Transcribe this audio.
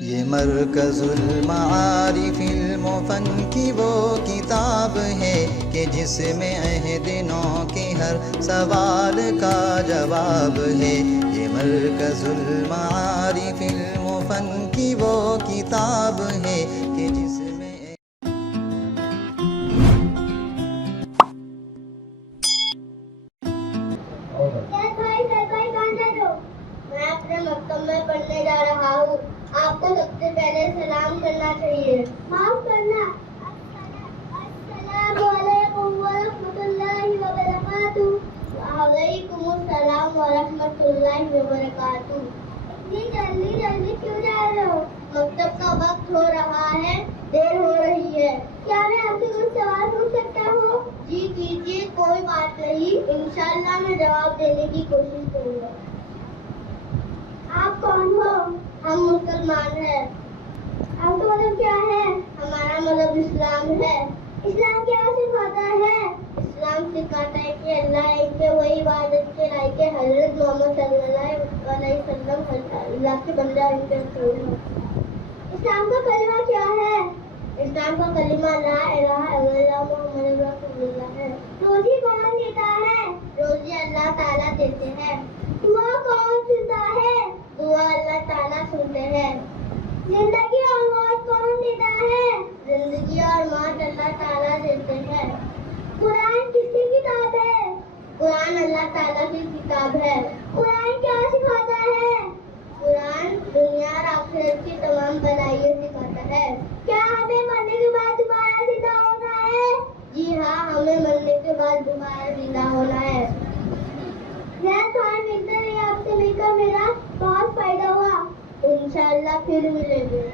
یہ مرکز المعارف المفن کی وہ کتاب ہے کہ جس میں عہد نو کے ہر سوال کا جواب ہے۔ یہ مرکز المعارف المفن کی وہ کتاب ہے کہ جس میں میں اپنے مکتب میں پڑھنے جا رہا ہوں۔ آپ کو سب سے پہلے سلام کرنا چاہیے۔ معاف کرنا۔ السلام علیکم ورحمۃ اللہ وبرکاتہ۔ وعلیکم السلام ورحمۃ اللہ وبرکاتہ۔ اتنی جلدی کیوں جا رہے ہو؟ مکتب کا وقت ہو رہا ہے، دیر ہو رہی ہے۔ کیا میں آپ سے کچھ سوال پوچھ سکتا ہوں؟ جی کیجیے، کوئی بات نہیں، انشاءاللہ میں جواب دینے کی کوشش کروں گا۔ آپ کون ہو؟ ہم مسلمان ہیں۔ آپ کا مذہب کیا ہے؟ ہمارا مذہب اسلام ہے۔ اسلام کیا سکھاتا ہے؟ اسلام سکھاتا ہے کہ اللہ ایک ہے، وہی عبادت کے لائق ہے، حضرت محمد صلی اللہ علیہ وسلم اللہ کے بندہ ان کے رسول ہیں۔ اسلام کا کلمہ کیا ہے؟ اسلام کا کلمہ لا الہ الا اللہ محمد رسول اللہ ہے۔ روزی کون دیتا ہے؟ روزی اللہ تعالیٰ دیتے ہیں۔ دعا کون سنتا ہے؟ دعا اللہ تعالیٰ سنتے ہیں۔ زندگی اور موت کون دیتا ہے؟ زندگی اور موت اللہ تعالیٰ دیتے ہیں۔ قرآن کس کی کتاب ہے؟ قرآن اللہ تعالیٰ کی کتاب ہے۔ قرآن کیا سکھاتا ہے؟ قرآن دنیا اور آخرت کی تمام بھلائیاں سکھاتا ہے۔ کیا ہمیں مرنے کے بعد دوبارہ زندہ ہونا ہے؟ جی ہاں، ہمیں مرنے کے بعد دوبارہ زندہ ہونا ہے۔ آپ سے مل کر میرا بہت فائدہ ہوا۔ انشاءاللہ پھر ملیں گے۔